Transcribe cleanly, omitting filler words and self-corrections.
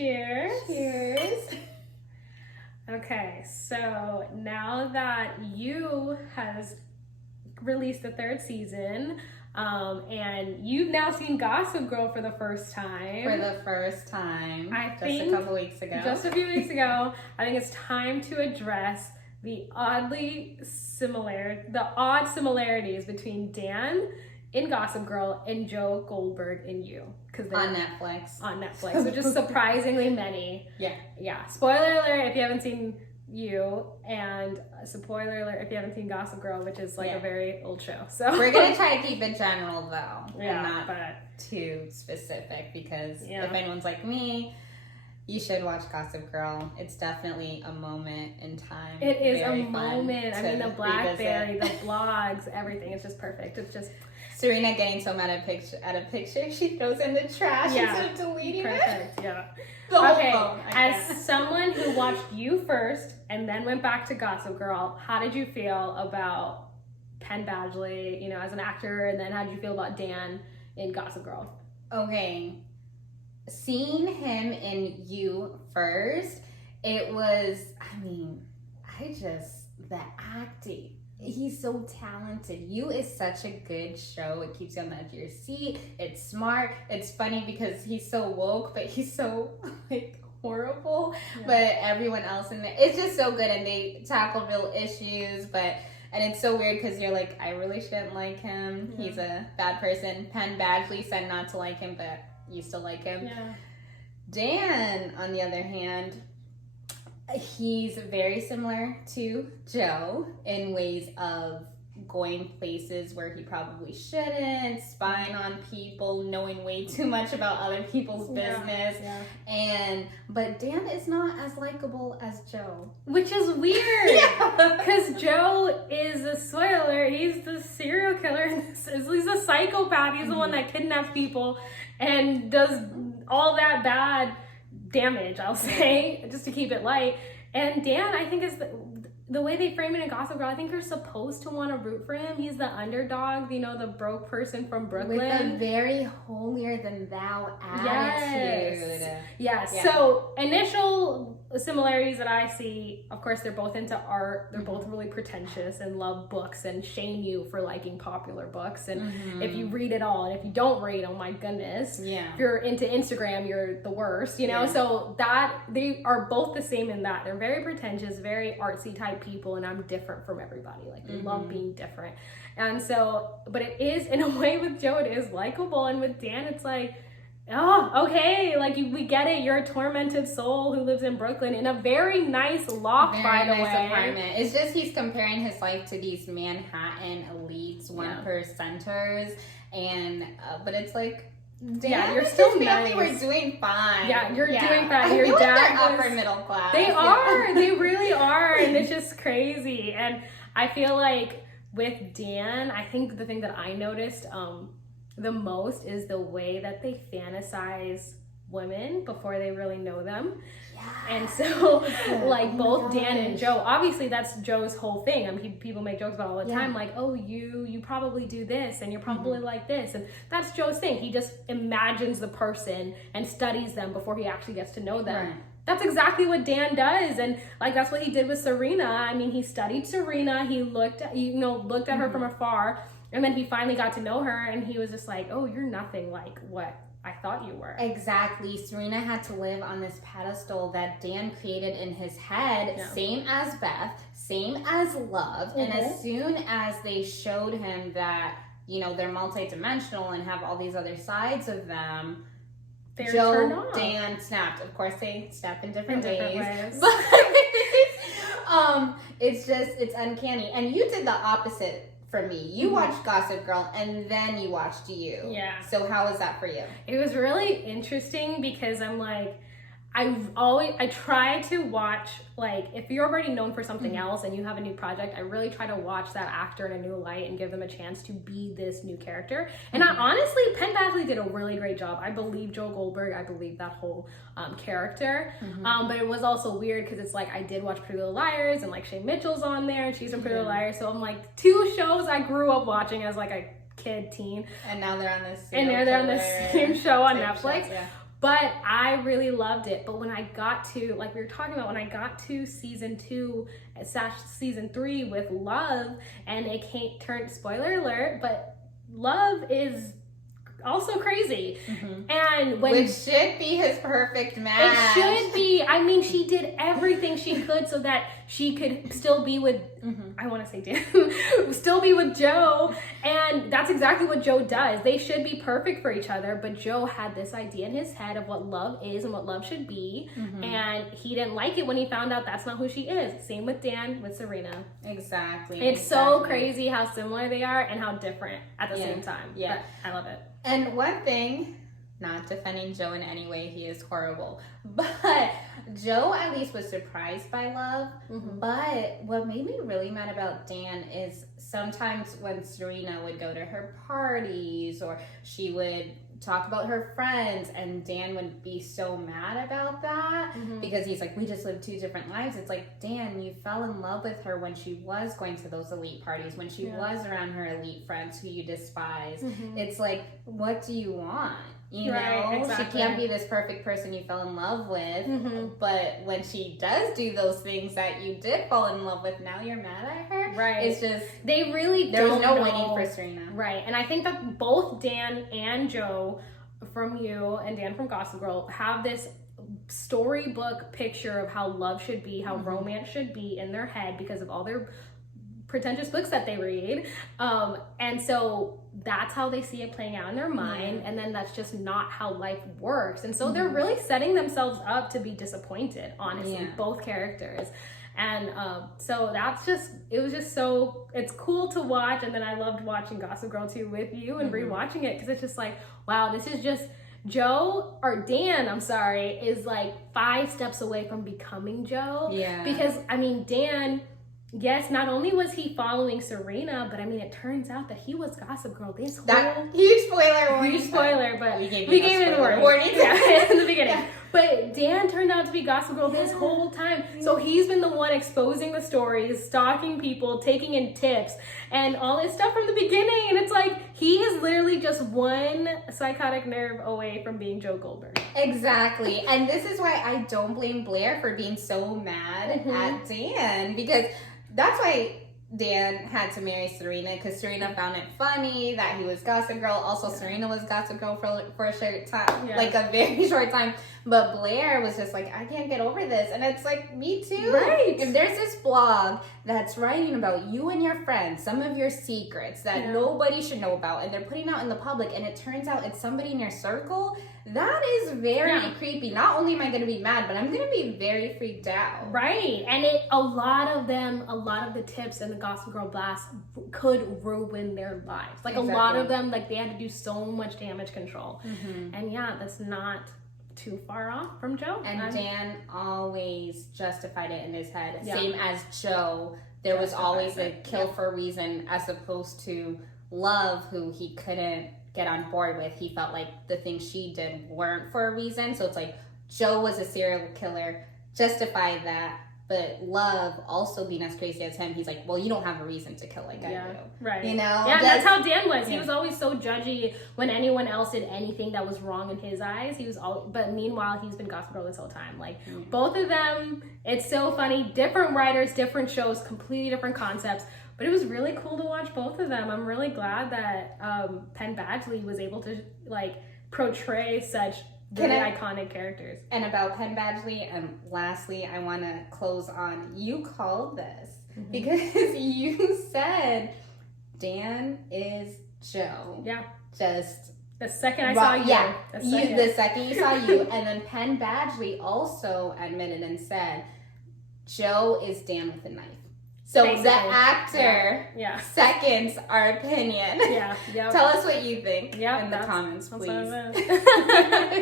Cheers. Cheers. Okay, so now that you has released the third season, and you've now seen Gossip Girl for the first time. Just a couple weeks ago. Just a few weeks ago. I think it's time to address the odd similarities between Dan in Gossip Girl and Joe Goldberg in You. On Netflix. Which is surprisingly many. Yeah. Spoiler alert if you haven't seen You, and spoiler alert if you haven't seen Gossip Girl, which is like a very old show. So we're gonna try to keep it general though, and not too specific, because if anyone's like me, you should watch Gossip Girl. It's definitely a moment in time. It is a moment. I mean, the BlackBerry, the blogs, everything. It's just perfect. It's just Serena getting so mad at a picture she throws in the trash instead of deleting it. Yeah. Okay. As someone who watched You first and then went back to Gossip Girl, how did you feel about Penn Badgley, as an actor, and then how did you feel about Dan in Gossip Girl? Okay. Seeing him in You first, it was, the acting. He's so talented. You is such a good show. It keeps you on the edge of your seat. It's smart. It's funny because he's so woke, but he's so horrible. Yeah. But everyone else in there, it's just so good, and they tackle real issues. And it's so weird because you're like, I really shouldn't like him. Yeah. He's a bad person. Penn Badgley said not to like him, but you still like him. Yeah. Dan, on the other hand, he's very similar to Joe in ways of going places where he probably shouldn't, spying on people, knowing way too much about other people's business. Yeah. But Dan is not as likable as Joe. Which is weird. Because Joe is a spoiler. He's the serial killer. He's a psychopath. He's the one that kidnaps people and does all that bad damage, I'll say, just to keep it light. And Dan, I think, is the way they frame it in Gossip Girl, I think you're supposed to want to root for him. He's the underdog, the broke person from Brooklyn. With a very holier-than-thou attitude. Yes. Yeah. So, initial similarities that I see, of course, they're both into art. They're both really pretentious and love books and shame you for liking popular books. And if you read it all, and if you don't read, oh my goodness. Yeah. If you're into Instagram, you're the worst, So they are both the same in that. They're very pretentious, very artsy type people, and I'm different from everybody. Like, they love being different. And so, but it is, in a way with Joe, it is likable. And with Dan, it's like, oh, okay, we get it. You're a tormented soul who lives in Brooklyn in a very nice loft, by the way. Apartment. It's just he's comparing his life to these Manhattan elites, 1%ers, and but it's like, Dan, you're still nice. We're doing fine. Yeah, you're doing fine. Your dad they're upper middle class. They are. They really are, and it's just crazy. And I feel like with Dan, I think the thing that I noticed the most is the way that they fantasize women before they really know them. And so both Dan and Joe, obviously that's Joe's whole thing. I mean, people make jokes about it all the time, like, oh, you probably do this and you're probably like this, and that's Joe's thing. He just imagines the person and studies them before he actually gets to know them. That's exactly what Dan does, and that's what he did with Serena. I mean, he studied Serena. He looked at her from afar. And then he finally got to know her, and he was just like, oh, you're nothing like what I thought you were. Exactly. Serena had to live on this pedestal that Dan created in his head, same as Beth, same as Love. And as soon as they showed him that, they're multidimensional and have all these other sides of them, Joe, Dan snapped. Of course, they snap in different ways. But it's uncanny. And you did the opposite. For me, you watched Gossip Girl and then you watched You. Yeah. So how was that for you? It was really interesting because I'm like, I try to watch, if you're already known for something else and you have a new project, I really try to watch that actor in a new light and give them a chance to be this new character. And I honestly, Penn Badgley did a really great job. I believe Joe Goldberg. I believe that whole character. But it was also weird because it's I did watch Pretty Little Liars, and Shay Mitchell's on there, and she's in Pretty Little Liars. So I'm two shows I grew up watching as a kid, teen. And now they're on this same show on Netflix. But I really loved it. But when I got to, like we were talking about, when I got to season 2 / season 3 with Love, and it turned, spoiler alert, but Love is also crazy. And when which should be his perfect match. it should be. I mean, she did everything she could so that she could still be with, I want to say Dan, still be with Joe. And that's exactly what Joe does. They should be perfect for each other. But Joe had this idea in his head of what love is and what love should be. And he didn't like it when he found out that's not who she is. Same with Dan, with Serena. Exactly. It's so crazy how similar they are and how different at the same time. Yeah. But I love it. And one thing, not defending Joe in any way, he is horrible, but Joe at least was surprised by Love. But what made me really mad about Dan is sometimes when Serena would go to her parties or she would talk about her friends, and Dan would be so mad about that because he's like, we just lived 2 different lives. It's like, Dan, you fell in love with her when she was going to those elite parties, when she was around her elite friends who you despise. It's like, what do you want? You know, exactly. She can't be this perfect person you fell in love with, but when she does do those things that you did fall in love with, now you're mad at her. Right. It's just, they really there's don't no know. winning for Serena. Right. And I think that both Dan and Joe from You and Dan from Gossip Girl have this storybook picture of how love should be, how romance should be in their head because of all their pretentious books that they read. And so that's how they see it playing out in their mind. And then that's just not how life works. And so they're really setting themselves up to be disappointed, honestly, both characters. And so that's just, it was just so, it's cool to watch. And then I loved watching Gossip Girl 2 with you and rewatching it because it's just like, wow, this is just, Dan, I'm sorry, is like 5 steps away from becoming Joe. Yeah. Because, I mean, Dan, yes, not only was he following Serena, but I mean, it turns out that he was Gossip Girl this whole... That huge spoiler. Huge spoiler, but we gave it a warning. Yeah, in the beginning. Yeah. But Dan turned out to be Gossip Girl this whole time. So he's been the one exposing the stories, stalking people, taking in tips, and all this stuff from the beginning. And it's like, he is literally just one psychotic nerve away from being Joe Goldberg. Exactly. And this is why I don't blame Blair for being so mad at Dan, because that's why Dan had to marry Serena, because Serena found it funny that he was Gossip Girl. Also, Serena was Gossip Girl for a short time, like a very short time. But Blair was just like, I can't get over this. And it's like, me too. Right. If there's this blog that's writing about you and your friends, some of your secrets that nobody should know about, and they're putting out in the public, and it turns out it's somebody in your circle, that is very creepy. Not only am I going to be mad, but I'm going to be very freaked out. Right. And a lot of the tips in the Gossip Girl blast could ruin their lives. Like a lot of them, like they had to do so much damage control. And that's not too far off from Joe. And Dan always justified it in his head. Same as Joe. There was always a kill for a reason, as opposed to Love, who he couldn't get on board with. He felt like the things she did weren't for a reason. So it's like Joe was a serial killer, justified that. But Love, also being as crazy as him, he's like, well, you don't have a reason to kill like I do. Right. You know? Yeah, that's how Dan was. He was always so judgy when anyone else did anything that was wrong in his eyes. But meanwhile, he's been Gossip Girl this whole time. Like, both of them, it's so funny. Different writers, different shows, completely different concepts. But it was really cool to watch both of them. I'm really glad that Penn Badgley was able to, like, portray such really iconic characters. And about Penn Badgley, and lastly, I want to close on, you called this because you said Dan is Joe. Yeah. Just the second I saw you. Yeah. The second you saw you. And then Penn Badgley also admitted and said, Joe is Dan with a knife. So basically, the actor seconds our opinion. Yeah. Tell us what you think in the comments, please.